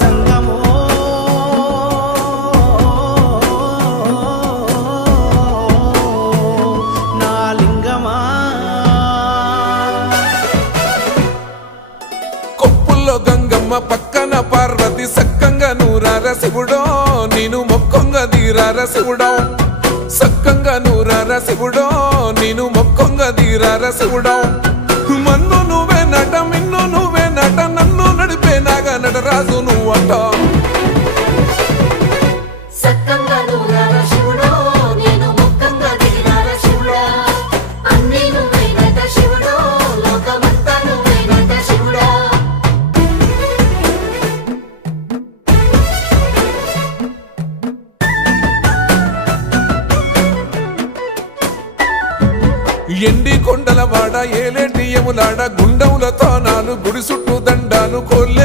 జంగమో నా లింగమా కొప్పుల్లో గంగమ్మ పక్కన పార్వతి సక్కంగా నూరార శివుడో నేను మొక్కంగా దీరార శివుడో సక్కంగా నూరార శివుడో నేను మొక్కంగా దీరార శివుడో మన్ను నువ్వే నట మిన్ను నువ్వే నట నన్ను నడిపే నాగా నటరాజు నువ్వట సక్కంగా నూరార శివుడో నేను మొక్కంగా దీరార శివుడా అన్నీ నువ్వే నట శివుడో లోకమంతా నువ్వే నట శివుడా ఎండి కొండల వాడ ఏలేటి యములాడ గుండములతో నాలు గుడి చుట్టూ దండాలు కోల్లే